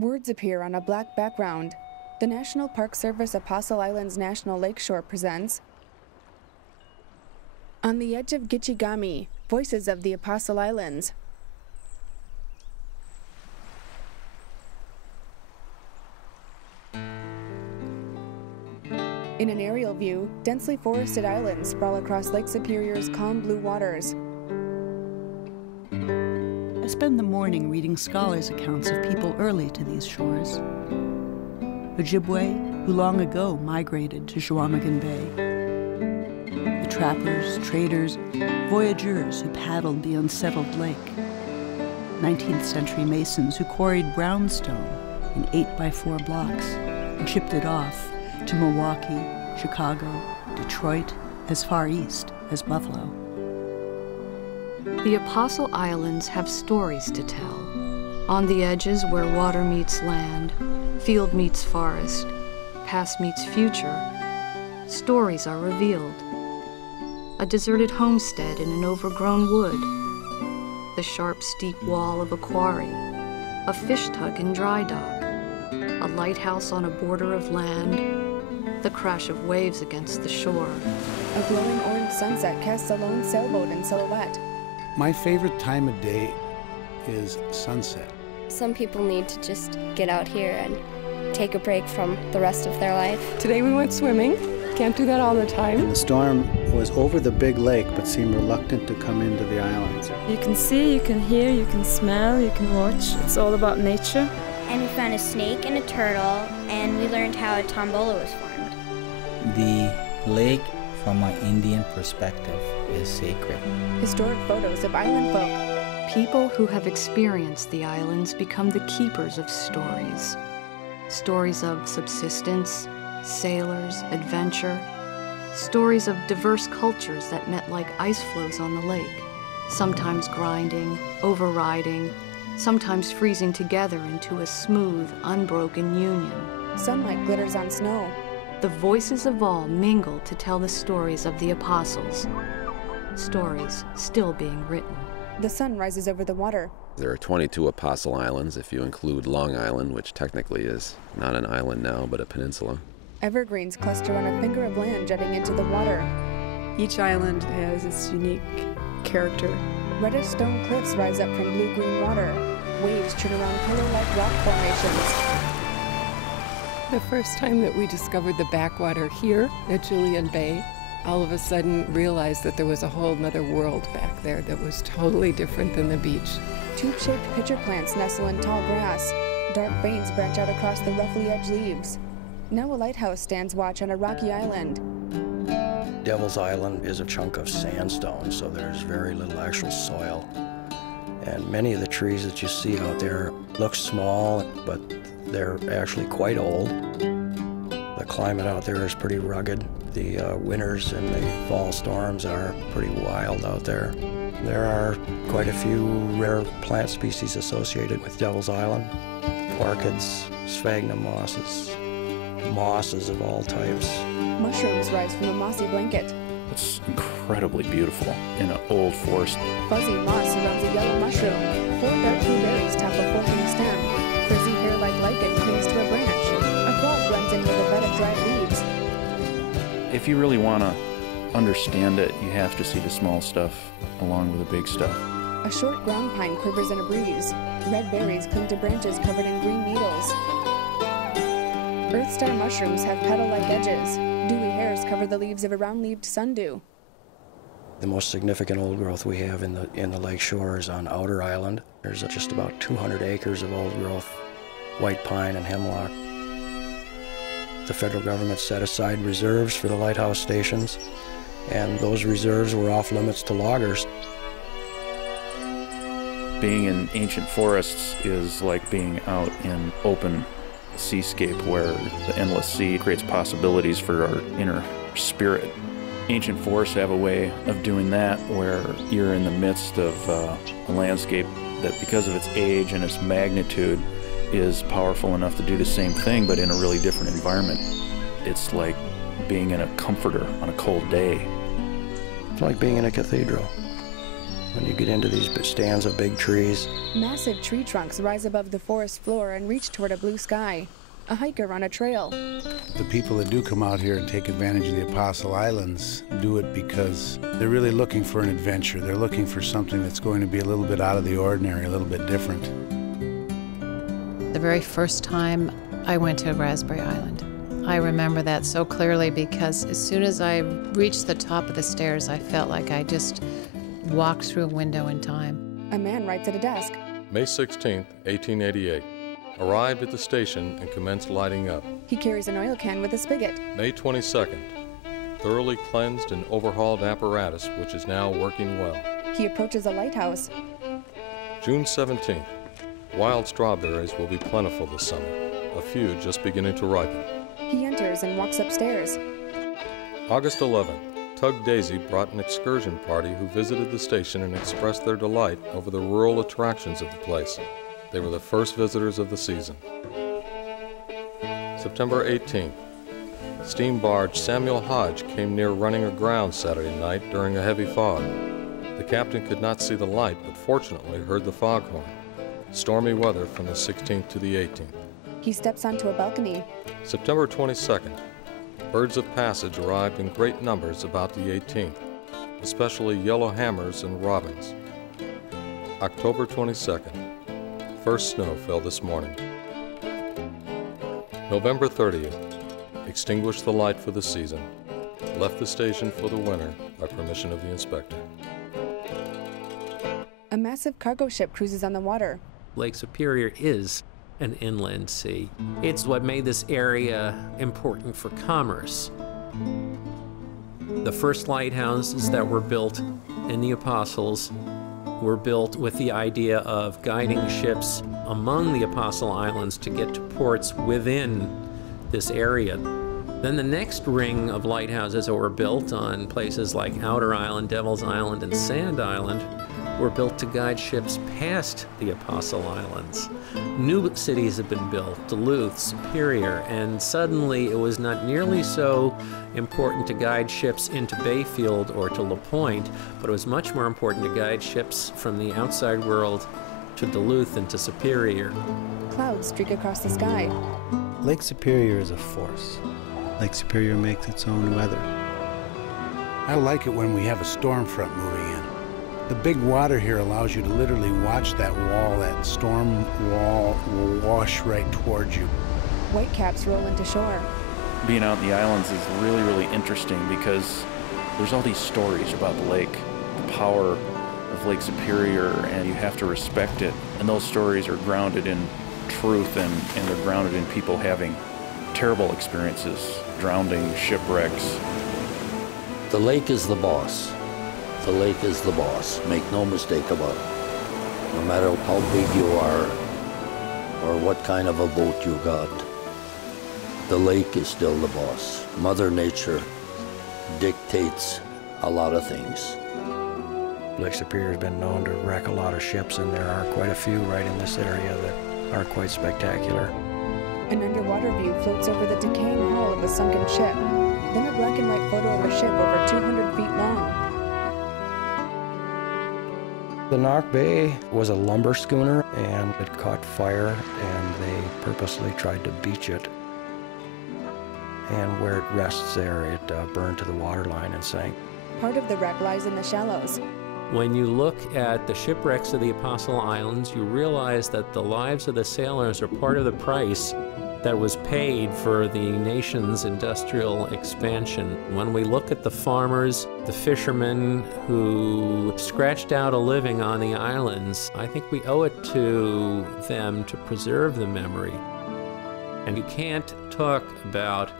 Words appear on a black background. The National Park Service Apostle Islands National Lakeshore presents On the Edge of Gichigami, Voices of the Apostle Islands. In an aerial view, densely forested islands sprawl across Lake Superior's calm blue waters. I spend the morning reading scholars' accounts of people early to these shores. Ojibwe, who long ago migrated to Chequamegon Bay. The trappers, traders, voyageurs who paddled the unsettled lake. 19th century masons who quarried brownstone in 8x4 blocks and shipped it off to Milwaukee, Chicago, Detroit, as far east as Buffalo. The Apostle Islands have stories to tell. On the edges where water meets land, field meets forest, past meets future, stories are revealed. A deserted homestead in an overgrown wood, the sharp, steep wall of a quarry, a fish tug in dry dock, a lighthouse on a border of land, the crash of waves against the shore. A glowing orange sunset casts a lone sailboat in silhouette. My favorite time of day is sunset. Some people need to just get out here and take a break from the rest of their life. Today we went swimming. Can't do that all the time. And the storm was over the big lake, but seemed reluctant to come into the islands. You can see, you can hear, you can smell, you can watch. It's all about nature. And we found a snake and a turtle, and we learned how a tombola was formed. The lake, from an Indian perspective, is sacred. Historic photos of island folk. People who have experienced the islands become the keepers of stories. Stories of subsistence, sailors, adventure. Stories of diverse cultures that met like ice floes on the lake, sometimes grinding, overriding, sometimes freezing together into a smooth, unbroken union. Sunlight glitters on snow. The voices of all mingle to tell the stories of the apostles. Stories still being written. The sun rises over the water. There are 22 Apostle Islands if you include Long Island, which technically is not an island now, but a peninsula. Evergreens cluster on a finger of land jutting into the water. Each island has its unique character. Reddish stone cliffs rise up from blue-green water. Waves churn around pillar-like rock formations. The first time that we discovered the backwater here at Julian Bay, all of a sudden realized that there was a whole other world back there that was totally different than the beach. Tube-shaped pitcher plants nestle in tall grass. Dark veins branch out across the roughly edged leaves. Now a lighthouse stands watch on a rocky island. Devil's Island is a chunk of sandstone, so there's very little actual soil. And many of the trees that you see out there look small, but they're actually quite old. The climate out there is pretty rugged. The winters and the fall storms are pretty wild out there. There are quite a few rare plant species associated with Devil's Island. Orchids, sphagnum mosses of all types. Mushrooms rise from a mossy blanket. It's incredibly beautiful in an old forest. Fuzzy moss surrounds a yellow mushroom. 4 dark blue berries top a forking stem. Frizzy hair like lichen clings to a branch. A frog blends in with a bed of dried leaves. If you really want to understand it, you have to see the small stuff along with the big stuff. A short ground pine quivers in a breeze. Red berries cling to branches covered in green needles. Earth star mushrooms have petal-like edges. Dewy hairs cover the leaves of a round-leaved sundew. The most significant old growth we have in the lake shore is on Outer Island. There's just about 200 acres of old growth white pine and hemlock. The federal government set aside reserves for the lighthouse stations, and those reserves were off limits to loggers. Being in ancient forests is like being out in open seascape where the endless sea creates possibilities for our inner spirit. Ancient forests have a way of doing that where you're in the midst of a landscape that, because of its age and its magnitude, is powerful enough to do the same thing but in a really different environment. It's like being in a comforter on a cold day. It's like being in a cathedral. when you get into these stands of big trees. Massive tree trunks rise above the forest floor and reach toward a blue sky. A hiker on a trail. The people that do come out here and take advantage of the Apostle Islands do it because they're really looking for an adventure. They're looking for something that's going to be a little bit out of the ordinary, a little bit different. The very first time I went to Raspberry Island, I remember that so clearly because as soon as I reached the top of the stairs, I felt like I just walked through a window in time. A man writes at a desk. May 16th, 1888. Arrived at the station and commenced lighting up. He carries an oil can with a spigot. May 22nd. Thoroughly cleansed and overhauled apparatus, which is now working well. He approaches a lighthouse. June 17th. Wild strawberries will be plentiful this summer, a few just beginning to ripen. He enters and walks upstairs. August 11th. Tug Daisy brought an excursion party who visited the station and expressed their delight over the rural attractions of the place. They were the first visitors of the season. September 18th. Steam barge Samuel Hodge came near running aground Saturday night during a heavy fog. The captain could not see the light, but fortunately heard the foghorn. Stormy weather from the 16th to the 18th. He steps onto a balcony. September 22nd. Birds of passage arrived in great numbers about the 18th, especially yellow hammers and robins. October 22nd. First snow fell this morning. November 30th. Extinguished the light for the season. Left the station for the winter by permission of the inspector. A massive cargo ship cruises on the water. Lake Superior is an inland sea. It's what made this area important for commerce. The first lighthouses that were built in the Apostles were built with the idea of guiding ships among the Apostle Islands to get to ports within this area. Then the next ring of lighthouses that were built on places like Outer Island, Devil's Island, and Sand Island were built to guide ships past the Apostle Islands. New cities have been built, Duluth, Superior, and suddenly it was not nearly so important to guide ships into Bayfield or to La Pointe, but it was much more important to guide ships from the outside world to Duluth and to Superior. Clouds streak across the sky. Lake Superior is a force. Lake Superior makes its own weather. I like it when we have a storm front moving in. The big water here allows you to literally watch that wall, that storm wall, wash right towards you. Whitecaps roll into shore. Being out in the islands is really, really interesting because there's all these stories about the lake, the power of Lake Superior, and you have to respect it. And those stories are grounded in truth and they're grounded in people having terrible experiences, drowning, shipwrecks. The lake is the boss. The lake is the boss. Make no mistake about it. No matter how big you are or what kind of a boat you got, the lake is still the boss. Mother Nature dictates a lot of things. Lake Superior has been known to wreck a lot of ships, and there are quite a few right in this area that are quite spectacular. An underwater view floats over the decaying hull of a sunken ship. Then a black and white photo of a ship over 200 feet long. The Knock Bay was a lumber schooner, and it caught fire, and they purposely tried to beach it. And where it rests there, it burned to the waterline and sank. Part of the wreck lies in the shallows. When you look at the shipwrecks of the Apostle Islands, you realize that the lives of the sailors are part of the price that was paid for the nation's industrial expansion. When we look at the farmers, the fishermen who scratched out a living on the islands, I think we owe it to them to preserve the memory. And you can't talk about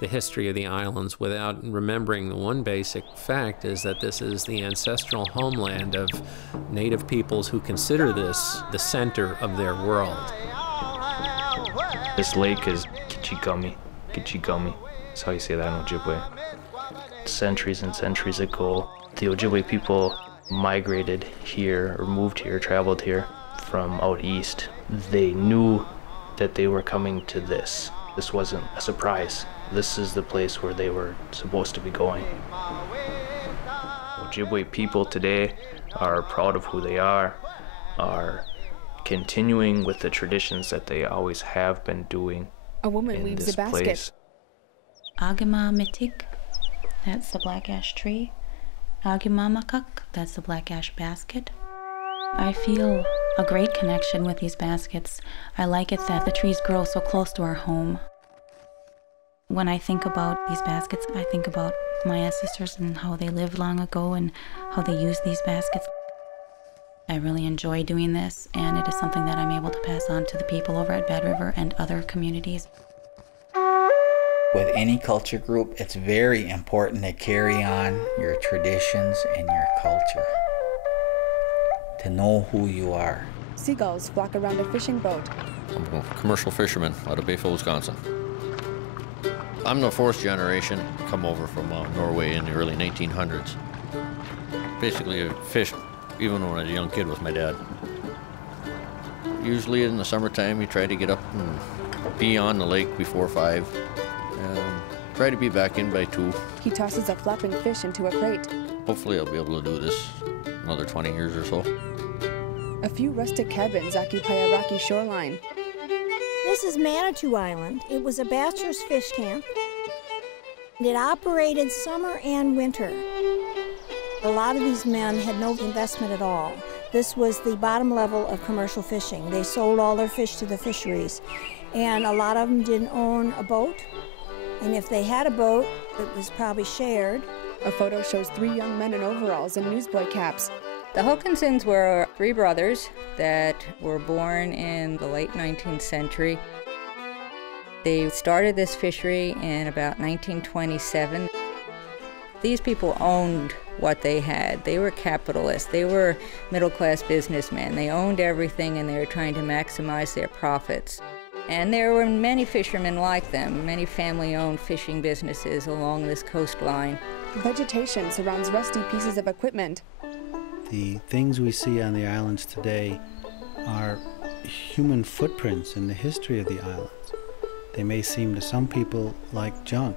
the history of the islands without remembering the one basic fact is that this is the ancestral homeland of native peoples who consider this the center of their world. This lake is Gichigami. Gichigami. That's how you say that in Ojibwe. Centuries and centuries ago, the Ojibwe people migrated here, or moved here, traveled here from out east. They knew that they were coming to this. This wasn't a surprise. This is the place where they were supposed to be going. Ojibwe people today are proud of who they are continuing with the traditions that they always have been doing. A woman in weaves this a basket. place. Agima mitik, that's the black ash tree. Agima makak, that's the black ash basket. I feel a great connection with these baskets. I like it that the trees grow so close to our home. When I think about these baskets, I think about my ancestors and how they lived long ago and how they used these baskets. I really enjoy doing this, and it is something that I'm able to pass on to the people over at Bad River and other communities. With any culture group, it's very important to carry on your traditions and your culture, to know who you are. Seagulls flock around a fishing boat. I'm a commercial fisherman out of Bayfield, Wisconsin. I'm the fourth generation, come over from Norway in the early 1900s. Basically, I fished even when I was a young kid with my dad. Usually in the summertime, you try to get up and be on the lake before 5. Try to be back in by 2. He tosses a flapping fish into a crate. Hopefully I'll be able to do this another 20 years or so. A few rustic cabins occupy a rocky shoreline. This is Manitou Island. It was a bachelor's fish camp. It operated summer and winter. A lot of these men had no investment at all. This was the bottom level of commercial fishing. They sold all their fish to the fisheries, and a lot of them didn't own a boat. And if they had a boat, it was probably shared. A photo shows 3 young men in overalls and newsboy caps. The Hokinsons were 3 brothers that were born in the late 19th century. They started this fishery in about 1927. These people owned what they had. They were capitalists. They were middle-class businessmen. They owned everything, and they were trying to maximize their profits. And there were many fishermen like them, many family-owned fishing businesses along this coastline. Vegetation surrounds rusty pieces of equipment. The things we see on the islands today are human footprints in the history of the islands. They may seem to some people like junk,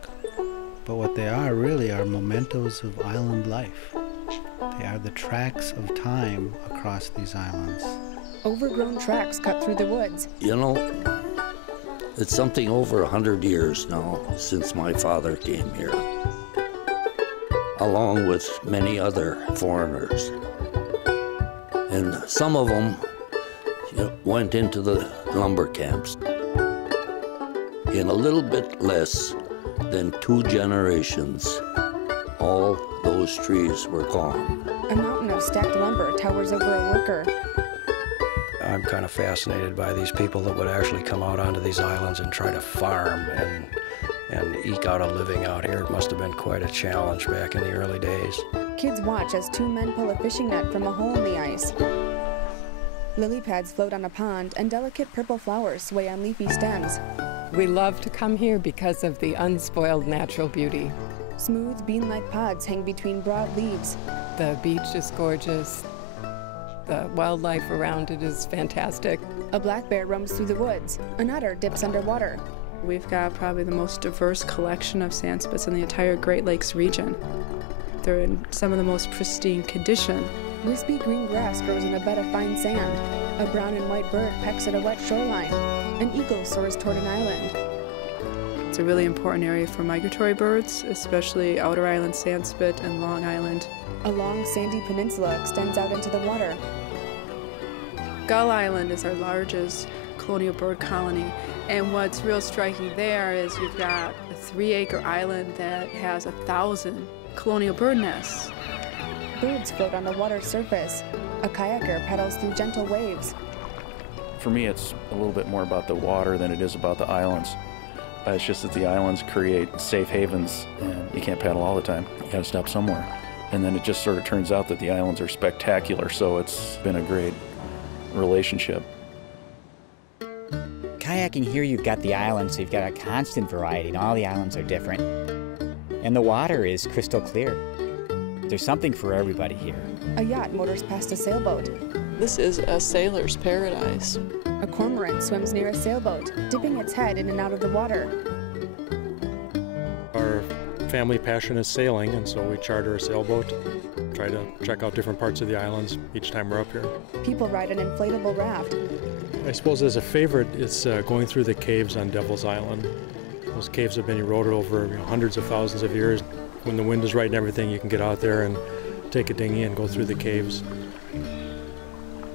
but what they are really are mementos of island life. They are the tracks of time across these islands. Overgrown tracks cut through the woods. You know, it's something over 100 years now since my father came here, along with many other foreigners. And some of them went into the lumber camps. In a little bit less than 2 generations, all those trees were gone. A mountain of stacked lumber towers over a worker. I'm kind of fascinated by these people that would actually come out onto these islands and try to farm and eke out a living out here. It must have been quite a challenge back in the early days. Kids watch as 2 men pull a fishing net from a hole in the ice. Lily pads float on a pond, and delicate purple flowers sway on leafy stems. We love to come here because of the unspoiled natural beauty. Smooth, bean-like pods hang between broad leaves. The beach is gorgeous. The wildlife around it is fantastic. A black bear roams through the woods. An otter dips underwater. We've got probably the most diverse collection of sandspits in the entire Great Lakes region. They're in some of the most pristine condition. Wispy green grass grows in a bed of fine sand. A brown and white bird pecks at a wet shoreline. An eagle soars toward an island. It's a really important area for migratory birds, especially Outer Island sandspit and Long Island. A long sandy peninsula extends out into the water. Gull Island is our largest colonial bird colony, and what's real striking there is you've got a 3-acre island that has 1,000 colonial bird nests. Birds float on the water's surface. A kayaker paddles through gentle waves. For me, it's a little bit more about the water than it is about the islands. It's just that the islands create safe havens, and you can't paddle all the time. You gotta stop somewhere. And then it just sort of turns out that the islands are spectacular, so it's been a great relationship. Kayaking here, you've got the islands, so you've got a constant variety, and all the islands are different. And the water is crystal clear. There's something for everybody here. A yacht motors past a sailboat. This is a sailor's paradise. A cormorant swims near a sailboat, dipping its head in and out of the water. Our family passion is sailing, and so we charter a sailboat, try to check out different parts of the islands each time we're up here. People ride an inflatable raft. I suppose as a favorite, it's going through the caves on Devil's Island. Those caves have been eroded over hundreds of thousands of years. When the wind is right and everything, you can get out there and take a dinghy and go through the caves.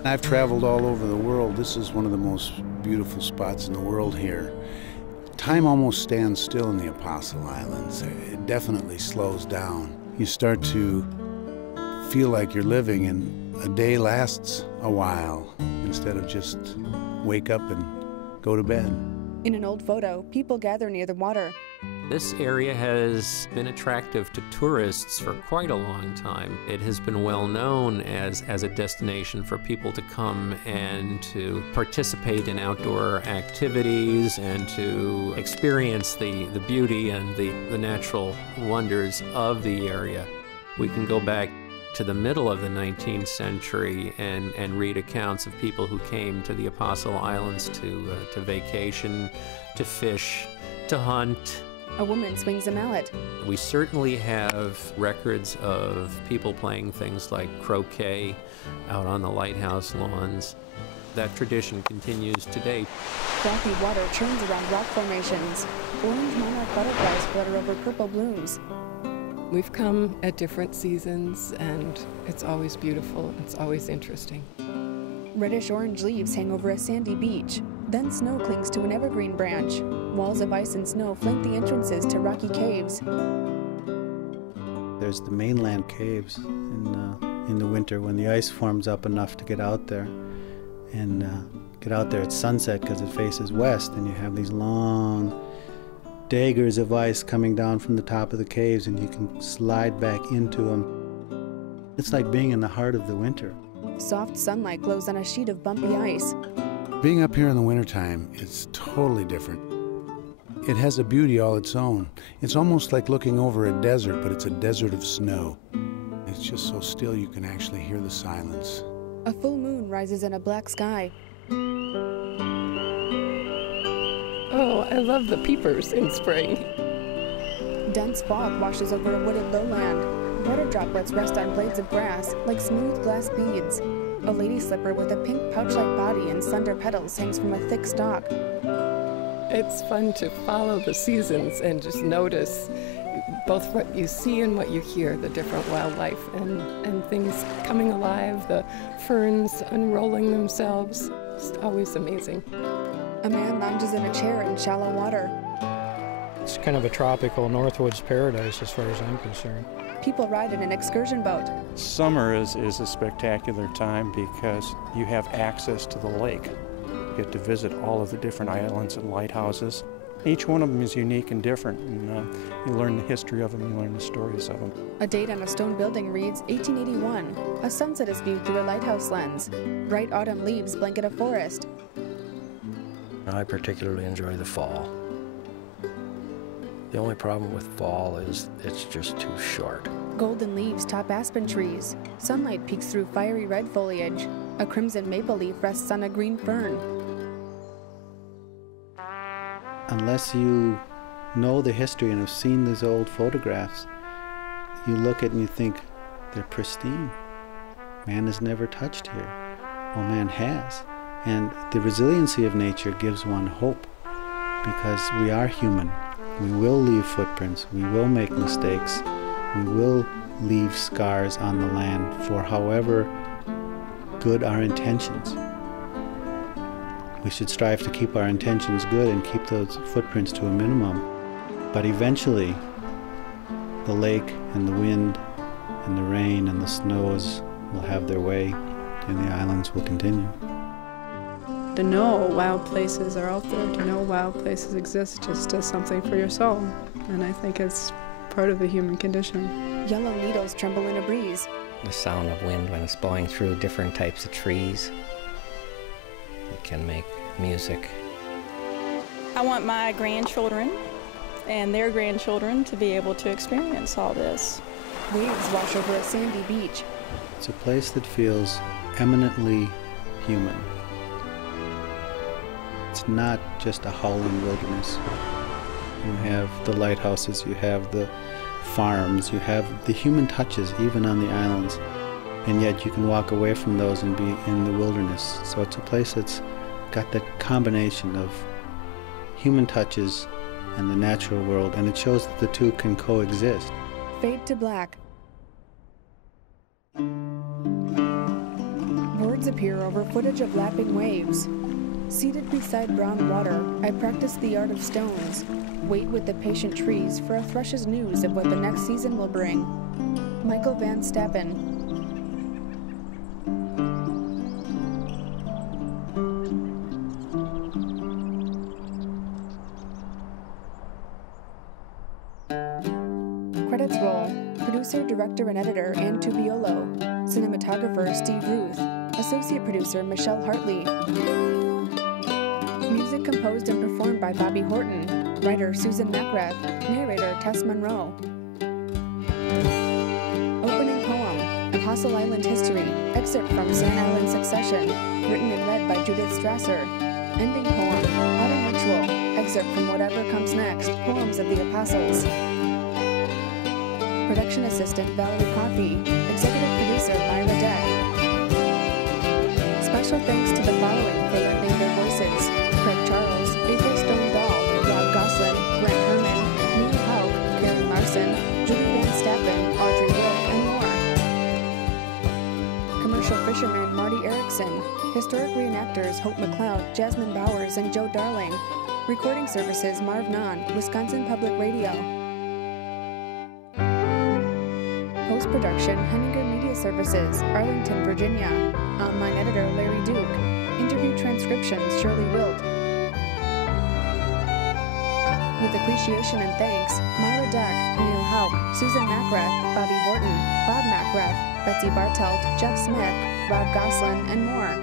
I've traveled all over the world. This is one of the most beautiful spots in the world here. Time almost stands still in the Apostle Islands. It definitely slows down. You start to feel like you're living, and a day lasts a while instead of just wake up and go to bed. In an old photo, people gather near the water. This area has been attractive to tourists for quite a long time. It has been well known as a destination for people to come and to participate in outdoor activities and to experience the beauty and the natural wonders of the area. We can go back to the middle of the 19th century and read accounts of people who came to the Apostle Islands to vacation, to fish, to hunt. A woman swings a mallet. We certainly have records of people playing things like croquet out on the lighthouse lawns. That tradition continues today. Frothy water churns around rock formations. Orange monarch butterflies flutter over purple blooms. We've come at different seasons, and it's always beautiful. It's always interesting. Reddish-orange leaves hang over a sandy beach. Then snow clings to an evergreen branch. Walls of ice and snow flank the entrances to rocky caves. There's the mainland caves in the winter when the ice forms up enough to get out there. And get out there at sunset because it faces west, and you have these long daggers of ice coming down from the top of the caves, and you can slide back into them. It's like being in the heart of the winter. Soft sunlight glows on a sheet of bumpy ice. Being up here in the wintertime is totally different. It has a beauty all its own. It's almost like looking over a desert, but it's a desert of snow. It's just so still you can actually hear the silence. A full moon rises in a black sky. Oh, I love the peepers in spring. Dense fog washes over a wooded lowland. Water droplets rest on blades of grass like smooth glass beads. A lady slipper with a pink pouch-like body and slender petals hangs from a thick stalk. It's fun to follow the seasons and just notice both what you see and what you hear, the different wildlife and things coming alive, the ferns unrolling themselves. It's always amazing. A man lounges in a chair in shallow water. It's kind of a tropical Northwoods paradise as far as I'm concerned. People ride in an excursion boat. Summer is a spectacular time because you have access to the lake. You get to visit all of the different islands and lighthouses. Each one of them is unique and different, and you learn the history of them, you learn the stories of them. A date on a stone building reads 1881. A sunset is viewed through a lighthouse lens. Bright autumn leaves blanket a forest. I particularly enjoy the fall. The only problem with fall is it's just too short. Golden leaves top aspen trees. Sunlight peeks through fiery red foliage. A crimson maple leaf rests on a green fern. Unless you know the history and have seen these old photographs, you look at it and you think, they're pristine. Man has never touched here. Well, man has. And the resiliency of nature gives one hope, because we are human. We will leave footprints. We will make mistakes. We will leave scars on the land for however good our intentions. We should strive to keep our intentions good and keep those footprints to a minimum. But eventually, the lake and the wind and the rain and the snows will have their way, and the islands will continue. To know wild places are out there, to know wild places exist, just does something for your soul. And I think it's part of the human condition. Yellow needles tremble in a breeze. The sound of wind when it's blowing through different types of trees. It can make music. I want my grandchildren and their grandchildren to be able to experience all this. Waves wash over a sandy beach. It's a place that feels eminently human. It's not just a howling wilderness. You have the lighthouses, you have the farms, you have the human touches even on the islands, and yet you can walk away from those and be in the wilderness. So it's a place that's got that combination of human touches and the natural world, and it shows that the two can coexist. Fade to black. Words appear over footage of lapping waves. Seated beside brown water, I practice the art of stones. Wait with the patient trees for a thrush's news of what the next season will bring. Michael Van Stappen. Credits roll. Producer, director, and editor Ann Tubiolo. Cinematographer Steve Ruth. Associate producer Michelle Hartley. Music composed and performed by Bobby Horton. Writer Susan McGrath. Narrator Tess Monroe. Opening poem, Apostle Island History. Excerpt from Sand Island Succession. Written and read by Judith Strasser. Ending poem, Autumn Ritual. Excerpt from Whatever Comes Next. Poems of the Apostles. Production assistant Valerie Coffey. Executive producer Myra Deck. Special thanks to the following for lending their voices: Craig Charles, April Stone Dahl, Rob Goslin, Grant Herman, Neil Haug, Karen Larson, Julie Van Stappen, Audrey Wood, and more. Commercial fisherman Marty Erickson. Historic reenactors Hope McLeod, Jasmine Bowers, and Joe Darling. Recording services Marv Nahn, Wisconsin Public Radio. Post-production, Henninger Media Services, Arlington, Virginia. Online editor, Larry Duke. Interview transcriptions, Shirley Wilt. With appreciation and thanks, Myra Deck, Neil Haug, Susan McGrath, Bobby Horton, Bob McGrath, Betsy Bartelt, Jeff Smith, Rob Goslin, and more.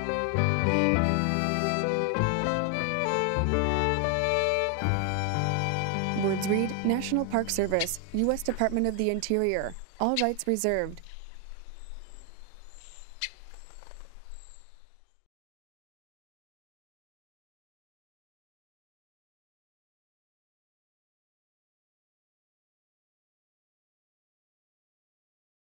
Words read, National Park Service, U.S. Department of the Interior. All rights reserved.